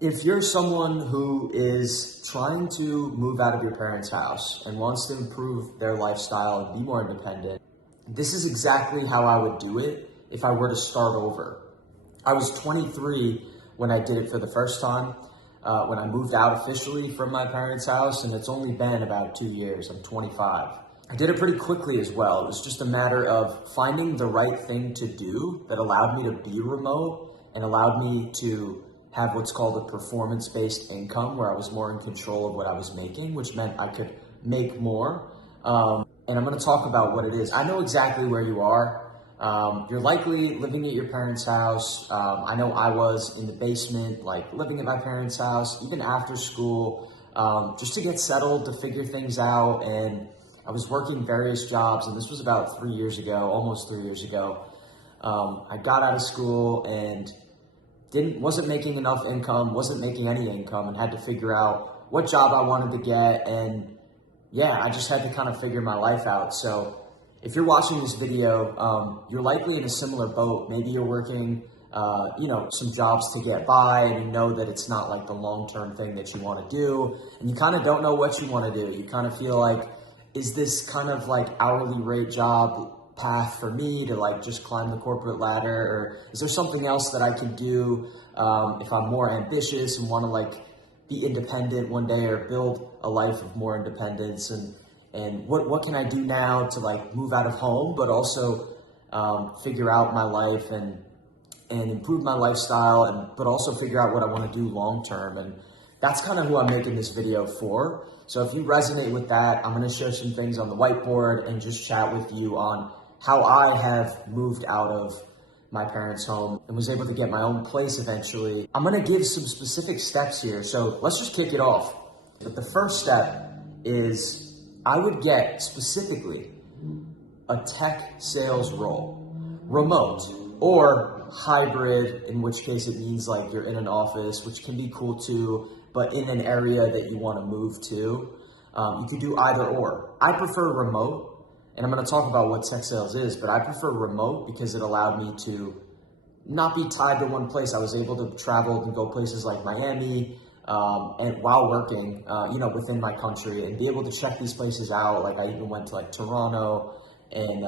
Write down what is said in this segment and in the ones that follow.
If you're someone who is trying to move out of your parents' house and wants to improve their lifestyle and be more independent, this is exactly how I would do it if I were to start over. I was 23 when I did it for the first time, when I moved out officially from my parents' house, and it's only been about 2 years. I'm 25. I did it pretty quickly as well. It was just a matter of finding the right thing to do that allowed me to be remote and allowed me to have what's called a performance-based income, where I was more in control of what I was making, which meant I could make more. And I'm going to talk about what it is. I know exactly where you are. You're likely living at your parents' house. I know I was in the basement, like living at my parents' house, even after school, just to get settled, to figure things out. And I was working various jobs, and this was about 3 years ago, almost 3 years ago. I got out of school and wasn't making enough income, wasn't making any income, and had to figure out what job I wanted to get. And yeah, I just had to kind of figure my life out. So if you're watching this video, you're likely in a similar boat. Maybe you're working, some jobs to get by, and you know that it's not like the long-term thing that you want to do, and you kind of don't know what you want to do. You kind of feel like, is this kind of like hourly rate job path for me to like just climb the corporate ladder, or is there something else that I can do if I'm more ambitious and want to like be independent one day, or build a life of more independence, and what can I do now to like move out of home but also figure out my life and improve my lifestyle, but also figure out what I want to do long term. And that's kind of who I'm making this video for. So if you resonate with that, I'm going to share some things on the whiteboard and just chat with you on how I have moved out of my parents' home and was able to get my own place eventually. I'm going to give some specific steps here, so let's just kick it off. But the first step is I would get specifically a tech sales role, remote or hybrid, in which case it means like you're in an office, which can be cool too, but in an area that you want to move to. You could do either or. I prefer remote. And I'm going to talk about what tech sales is, but I prefer remote because it allowed me to not be tied to one place. I was able to travel and go places like Miami, and while working, within my country, and be able to check these places out. Like I even went to like Toronto, and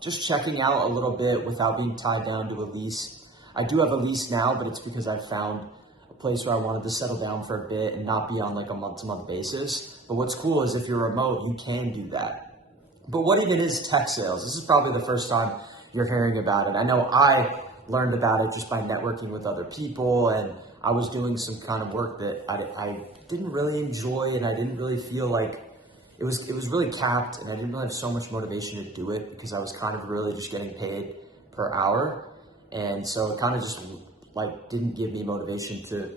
just checking out a little bit without being tied down to a lease. I do have a lease now, but it's because I found a place where I wanted to settle down for a bit and not be on like a month-to-month basis. But what's cool is if you're remote, you can do that. But what even is tech sales? This is probably the first time you're hearing about it. I know I learned about it just by networking with other people, and I was doing some kind of work that I didn't really enjoy, and I didn't really feel like it was really capped, and I didn't really have so much motivation to do it because I was kind of really just getting paid per hour. And so it kind of just like didn't give me motivation to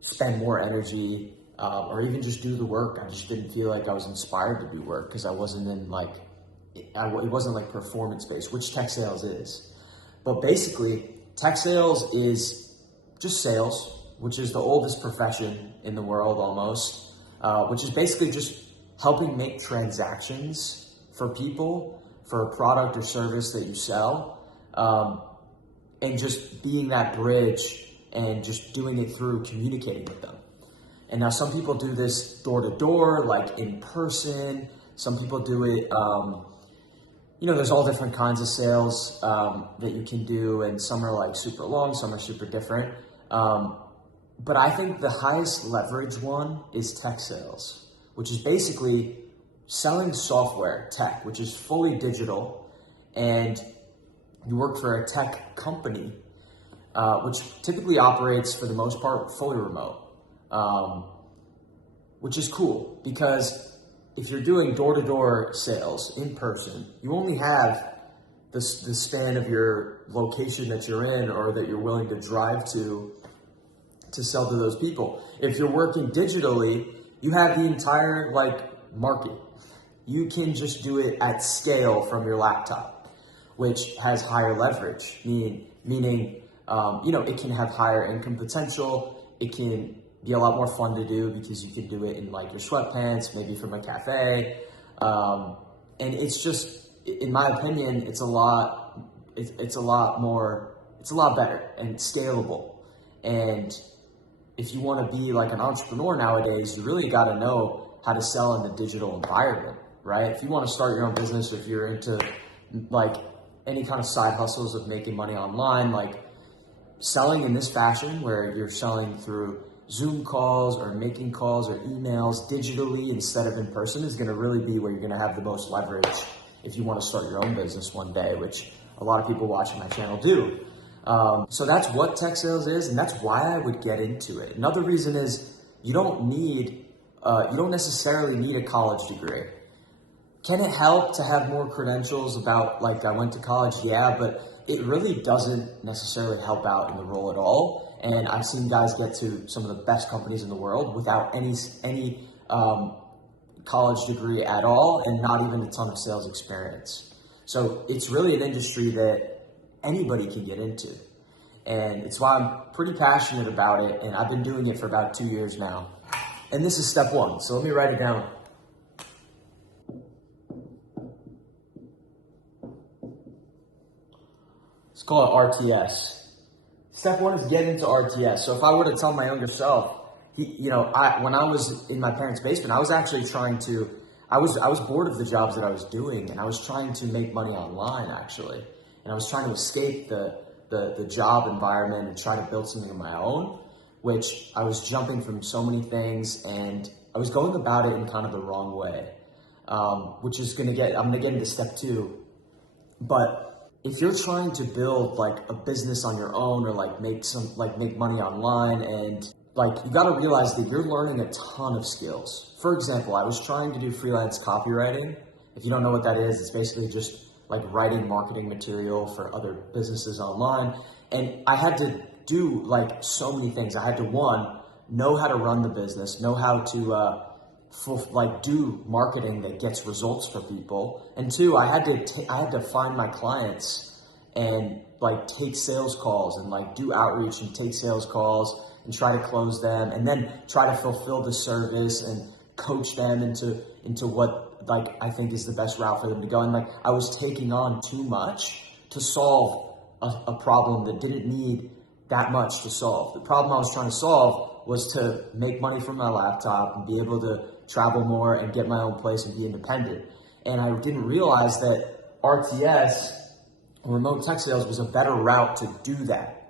spend more energy or even just do the work. I just didn't feel like I was inspired to do work because I wasn't in like, it wasn't like performance based, which tech sales is. But basically, tech sales is just sales, which is the oldest profession in the world almost, which is basically just helping make transactions for people for a product or service that you sell, and just being that bridge and just doing it through communicating with them. And now some people do this door to door, like in person. Some people do it, there's all different kinds of sales that you can do, and some are like super long, some are super different. But I think the highest leverage one is tech sales, which is basically selling software, tech, which is fully digital, and you work for a tech company, which typically operates for the most part fully remote. Which is cool because if you're doing door-to-door sales in person, you only have the span of your location that you're in or that you're willing to drive to sell to those people. If you're working digitally, you have the entire market. You can just do it at scale from your laptop, which has higher leverage, meaning it can have higher income potential. It can be a lot more fun to do because you can do it in like your sweatpants, maybe from a cafe. And it's just, in my opinion, it's a lot better and scalable. And if you want to be like an entrepreneur nowadays, you really got to know how to sell in the digital environment, right? If you want to start your own business, if you're into like any kind of side hustles of making money online, like selling in this fashion where you're selling through Zoom calls or making calls or emails digitally instead of in person is going to really be where you're going to have the most leverage if you want to start your own business one day, which a lot of people watching my channel do. So that's what tech sales is, and that's why I would get into it. Another reason is you don't necessarily need a college degree. Can it help to have more credentials about like I went to college? Yeah, but it really doesn't necessarily help out in the role at all. And I've seen guys get to some of the best companies in the world without any college degree at all, and not even a ton of sales experience. So it's really an industry that anybody can get into. And it's why I'm pretty passionate about it. And I've been doing it for about 2 years now. And this is step one. So let me write it down. Let's call it RTS. Step one is get into RTS. So if I were to tell my younger self, when I was in my parents' basement, I was actually I was bored of the jobs that I was doing, and I was trying to make money online actually. And I was trying to escape the job environment and try to build something of my own, which I was jumping from so many things, and I was going about it in kind of the wrong way, which is I'm gonna get into step two. But if you're trying to build like a business on your own or like make money online, and like you got to realize that you're learning a ton of skills. For example, I was trying to do freelance copywriting. If you don't know what that is, it's basically just like writing marketing material for other businesses online. And I had to do like so many things. I had to, one, know how to run the business, know how to do marketing that gets results for people. And two, I had to find my clients and like take sales calls and like do outreach and take sales calls and try to close them, and then try to fulfill the service and coach them into what like I think is the best route for them to go. And like I was taking on too much to solve a problem that didn't need that much to solve. The problem I was trying to solve was to make money from my laptop and be able to travel more and get my own place and be independent. And I didn't realize that RTS, remote tech sales, was a better route to do that,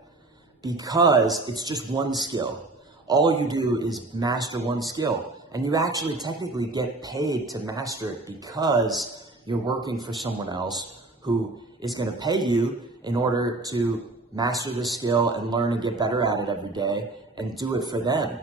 because it's just one skill. All you do is master one skill, and you actually technically get paid to master it because you're working for someone else who is going to pay you in order to master the skill and learn and get better at it every day and do it for them,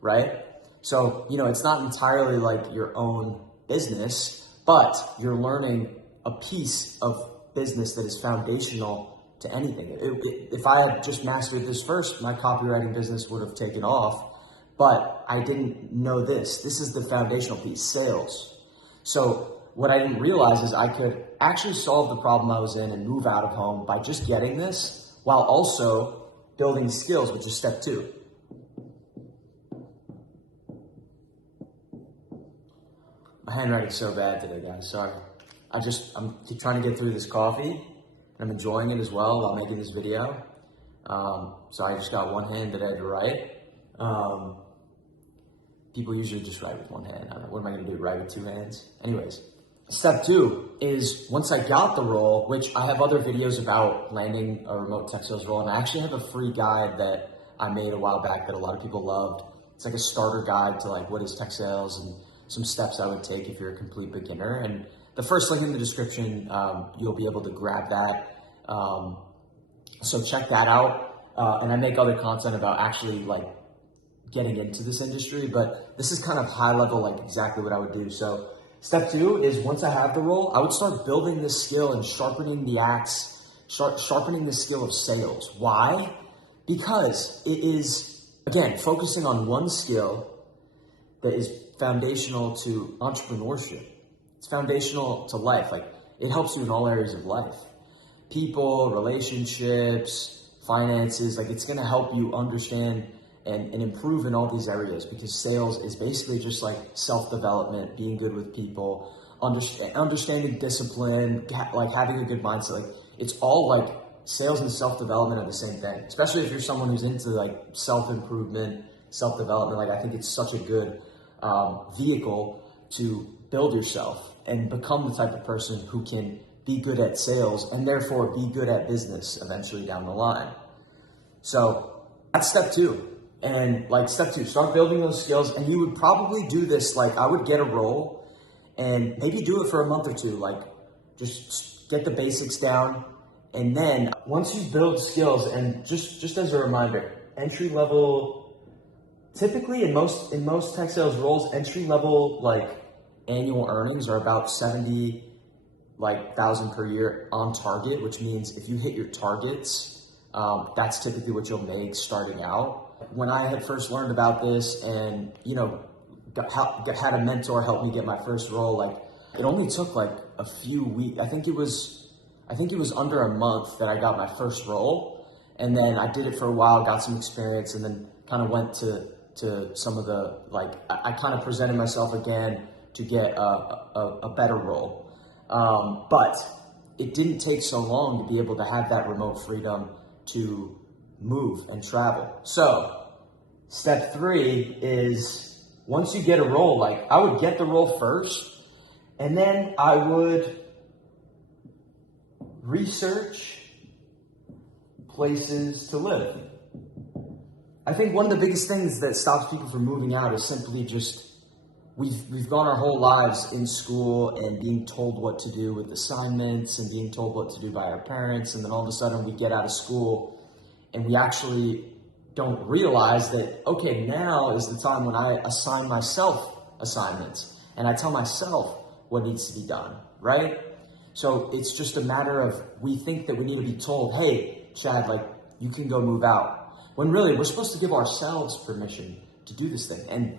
right? So, it's not entirely like your own business, but you're learning a piece of business that is foundational to anything. If I had just mastered this first, my copywriting business would have taken off, but I didn't know this. This is the foundational piece, sales. So what I didn't realize is I could actually solve the problem I was in and move out of home by just getting this, while also building skills, which is step two. My handwriting's so bad today, guys. Sorry. I'm trying to get through this coffee. I'm enjoying it as well while making this video. So I just got one hand today to write. People usually just write with one hand. I don't know, what am I gonna do, write with two hands? Anyways, step two is once I got the role, which I have other videos about landing a remote tech sales role, and I actually have a free guide that I made a while back that a lot of people loved. It's like a starter guide to like what is tech sales and some steps I would take if you're a complete beginner. And the first link in the description, you'll be able to grab that. So check that out. And I make other content about actually like getting into this industry, but this is kind of high level, like exactly what I would do. So step two is once I have the role, I would start building this skill and sharpening the axe, sharpening the skill of sales. Why? Because it is, again, focusing on one skill that is foundational to entrepreneurship. It's foundational to life. Like it helps you in all areas of life. People, relationships, finances, like it's gonna help you understand and improve in all these areas, because sales is basically just like self-development, being good with people, understanding discipline, like having a good mindset. Like it's all like sales and self-development are the same thing, especially if you're someone who's into like self-improvement, self-development. Like, I think it's such a good vehicle to build yourself and become the type of person who can be good at sales and therefore be good at business eventually down the line. So that's step two. And like step two, start building those skills. And you would probably do this, like I would get a role and maybe do it for a month or two, like just get the basics down. And then once you build skills, and just as a reminder, entry level, typically in most tech sales roles, entry level like annual earnings are about 70 thousand per year on target, which means if you hit your targets, that's typically what you'll make starting out. When I had first learned about this and, had a mentor help me get my first role, like it only took like a few weeks. I think it was under a month that I got my first role. And then I did it for a while, got some experience, and then kind of went to some of the, I kind of presented myself again to get a better role. But it didn't take so long to be able to have that remote freedom to move and travel. So step three is, once you get a role, like I would get the role first, and then I would research places to live. I think one of the biggest things that stops people from moving out is simply just, we've gone our whole lives in school and being told what to do with assignments and being told what to do by our parents, and then all of a sudden we get out of school and we actually don't realize that, okay, now is the time when I assign myself assignments and I tell myself what needs to be done, right? So it's just a matter of, we think that we need to be told, hey, Chad, like you can go move out. When really we're supposed to give ourselves permission to do this thing. And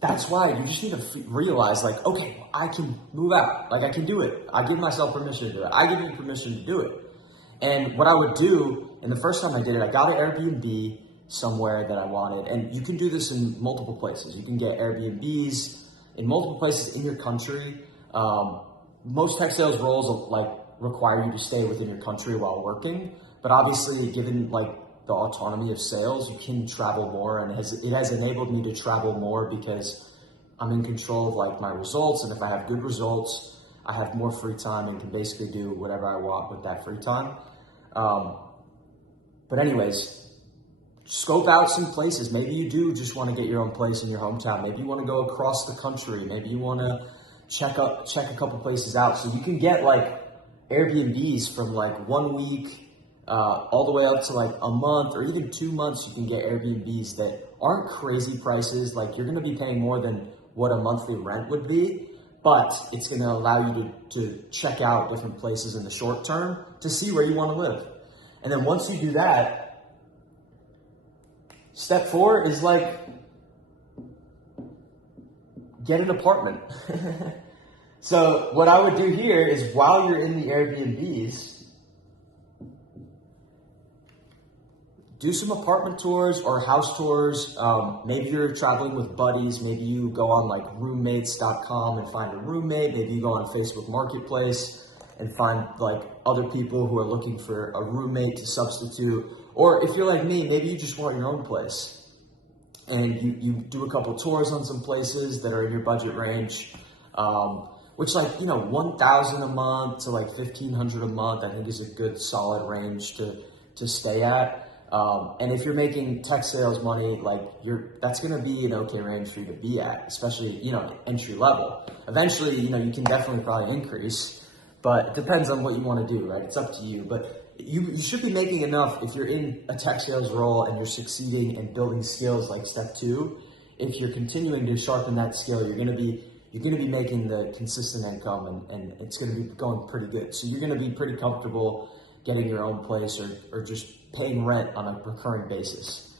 that's why you just need to realize, like, okay, I can move out. Like I can do it. I give myself permission to do it. I give you permission to do it. And what I would do, and the first time I did it, I got an Airbnb somewhere that I wanted. And you can do this in multiple places. You can get Airbnbs in multiple places in your country. Most tech sales roles require you to stay within your country while working. But obviously, given like the autonomy of sales, you can travel more, and it has enabled me to travel more because I'm in control of like my results. And if I have good results, I have more free time and can basically do whatever I want with that free time. But anyways, scope out some places. Maybe you do just want to get your own place in your hometown. Maybe you want to go across the country. Maybe you want to check a couple places out. So you can get like Airbnbs from like 1 week all the way up to like a month or even 2 months. You can get Airbnbs that aren't crazy prices. Like you're going to be paying more than what a monthly rent would be, but it's going to allow you to check out different places in the short term to see where you want to live. And then once you do that, step 4 is like, get an apartment. So what I would do here is, while you're in the Airbnbs, do some apartment tours or house tours. Maybe you're traveling with buddies. Maybe you go on like roommates.com and find a roommate. Maybe you go on Facebook Marketplace and find like other people who are looking for a roommate to substitute. Or if you're like me, maybe you just want your own place. And you do a couple tours on some places that are in your budget range, which like, $1,000 a month to like $1,500 a month, I think is a good solid range to stay at. And if you're making tech sales money, like that's going to be an okay range for you to be at, especially, entry level. Eventually, you can definitely probably increase, but it depends on what you want to do, right? It's up to you, but you should be making enough if you're in a tech sales role and you're succeeding and building skills like step 2. If you're continuing to sharpen that skill, you're going to be making the consistent income and it's going to be going pretty good. So you're going to be pretty comfortable getting your own place or just paying rent on a recurring basis.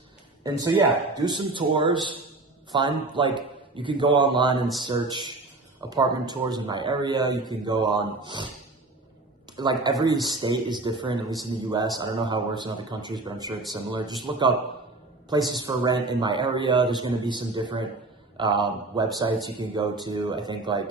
And so, yeah, do some tours. You can go online and search apartment tours in my area. You can go on, every state is different, at least in the US. I don't know how it works in other countries, but I'm sure it's similar. Just look up places for rent in my area. There's going to be some different websites you can go to. I think like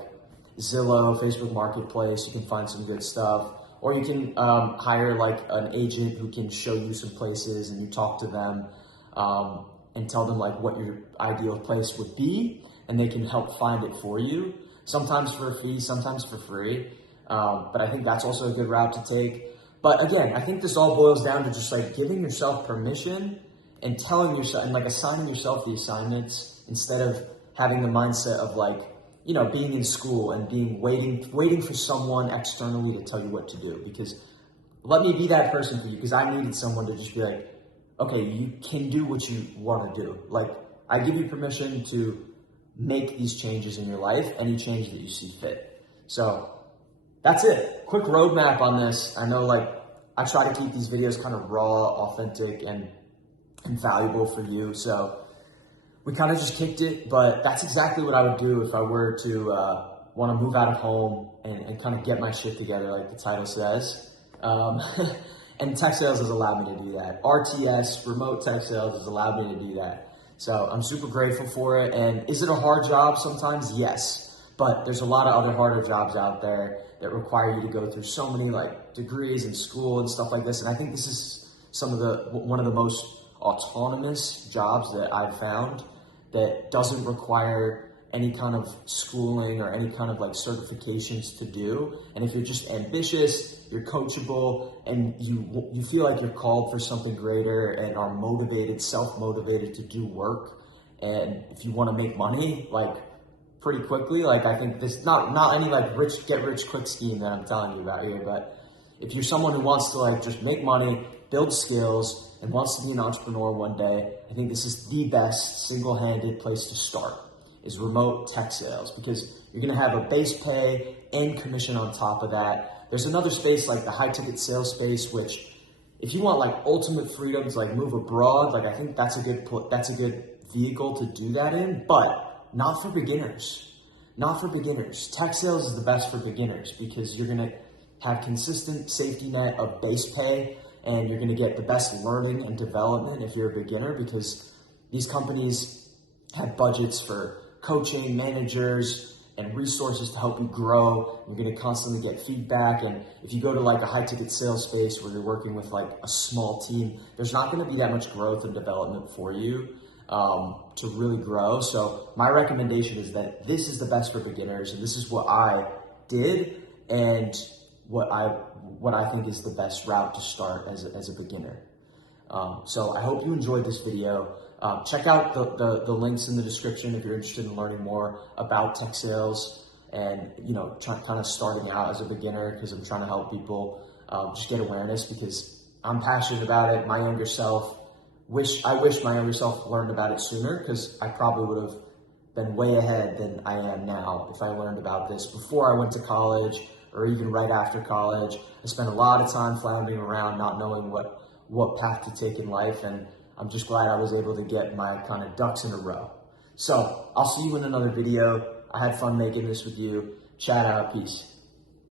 Zillow, Facebook Marketplace, you can find some good stuff. Or you can hire like an agent who can show you some places and you talk to them. and tell them like what your ideal place would be, and they can help find it for you. Sometimes for a fee, sometimes for free. But I think that's also a good route to take. But again, I think this all boils down to just like giving yourself permission and telling yourself and like assigning yourself the assignments instead of having the mindset of like, you know, being in school and waiting for someone externally to tell you what to do. Because let me be that person for you, because I needed someone to just be like, okay, you can do what you want to do. Like, I give you permission to make these changes in your life, any change that you see fit. So that's it. Quick roadmap on this. I know like I try to keep these videos kind of raw, authentic, and valuable for you. So we kind of just kicked it, but that's exactly what I would do if I were to want to move out of home and kind of get my shit together, like the title says. And tech sales has allowed me to do that. RTS, remote tech sales, has allowed me to do that. So I'm super grateful for it. And is it a hard job sometimes? Yes. But there's a lot of other harder jobs out there that require you to go through so many like degrees in school and stuff like this. And I think this is one of the most autonomous jobs that I've found that doesn't require any kind of schooling or any kind of like certifications to do. And if you're just ambitious, you're coachable, and you feel like you're called for something greater and are motivated, self-motivated to do work, and if you want to make money like pretty quickly, like I think this not any like get rich quick scheme that I'm telling you about here, but if you're someone who wants to like just make money, build skills, and wants to be an entrepreneur one day, I think this is the best single-handed place to start, is remote tech sales, because you're going to have a base pay and commission on top of that. There's another space like the high ticket sales space, which if you want like ultimate freedom to like move abroad, like I think that's a good vehicle to do that in, but not for beginners. Not for beginners. Tech sales is the best for beginners because you're going to have consistent safety net of base pay, and you're going to get the best learning and development if you're a beginner, because these companies have budgets for coaching, managers, and resources to help you grow. You're going to constantly get feedback. And if you go to like a high ticket sales space where you're working with like a small team, there's not going to be that much growth and development for you to really grow. So my recommendation is that this is the best for beginners, and this is what I did and what I think is the best route to start as a beginner. So I hope you enjoyed this video. Check out the links in the description if you're interested in learning more about tech sales and, you know, kind of starting out as a beginner, because I'm trying to help people just get awareness, because I'm passionate about it. I wish my younger self learned about it sooner, because I probably would have been way ahead than I am now if I learned about this before I went to college or even right after college. I spent a lot of time floundering around, not knowing what path to take in life, and I'm just glad I was able to get my kind of ducks in a row. So I'll see you in another video. I had fun making this with you. Chat out. Peace.